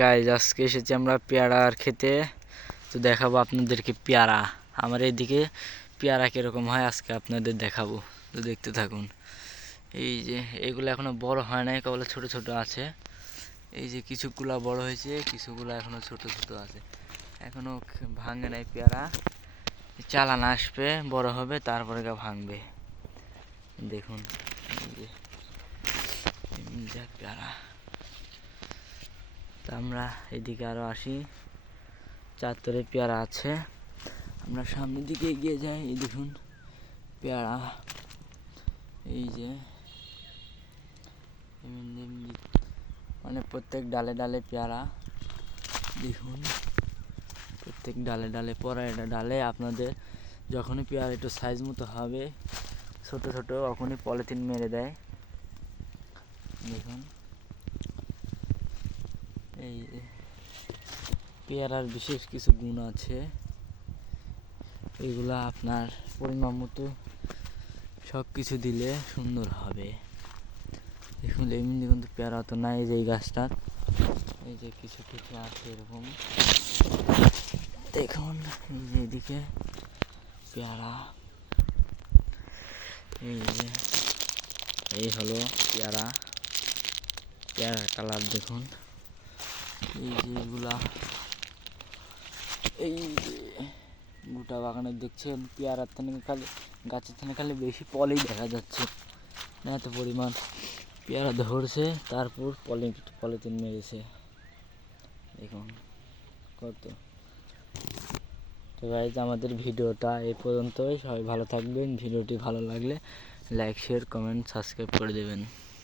Guys আজকে এসেছি আমরা পেয়ারার খেতে, তো দেখাবো আপনাদেরকে পেয়ারা। আমার এইদিকে পেয়ারা কীরকম হয় আজকে আপনাদের দেখাবো, তো দেখতে থাকুন। এই যে এগুলো এখনো বড় হয় নাই, কেবল ছোট ছোট আছে। এই যে কিছুগুলা বড় হয়েছে, কিছুগুলো এখনো ছোট ছোট আছে, এখনো ভাঙে নাই পেয়ারা। চালান আসবে, বড় হবে, তারপরে ভাঙবে। দেখুন এই যে পেয়ারা। তা আমরা এদিকে আরো আসি, চারতরে পেয়ারা আছে। আমরা সামনের দিকে এগিয়ে যাই, এই দেখুন পেয়ারা। এই যে মানে প্রত্যেক ডালে ডালে পেয়ারা, দেখুন প্রত্যেক ডালে ডালে পরা। এটা ডালে আপনাদের যখনই পেয়ারা একটু সাইজ মতো হবে ছোট ছোট, তখনই পলিথিন মেরে দেয়। দেখুন এই পেয়ারার বিশেষ কিছু গুণ আছে, এগুলা আপনার পরিমাণ মতো সব কিছু দিলে সুন্দর হবে। দেখুন এমনি কিন্তু পেয়ারা তো নাই, যে এই গাছটার এই যে কিছু কিছু আছে এরকম। দেখুন এই যে এদিকে পেয়ারা, এই যে এই হলো পেয়ারা। পেয়ারার কালার দেখুন, এই যে এগুলা, এই যে গোটা বাগানে দেখছেন পেয়ারার থেকে খালি গাছের থেকে খালি বেশি ফলই দেখা যাচ্ছে, এত পরিমাণ পেয়ারা ধরছে, তারপর পলিথিন মেরেছে। দেখুন কত। তো গাইজ আমাদের ভিডিওটা এই পর্যন্তই, সবাই ভালো থাকবেন। ভিডিওটি ভালো লাগলে লাইক, শেয়ার, কমেন্ট, সাবস্ক্রাইব করে দেবেন।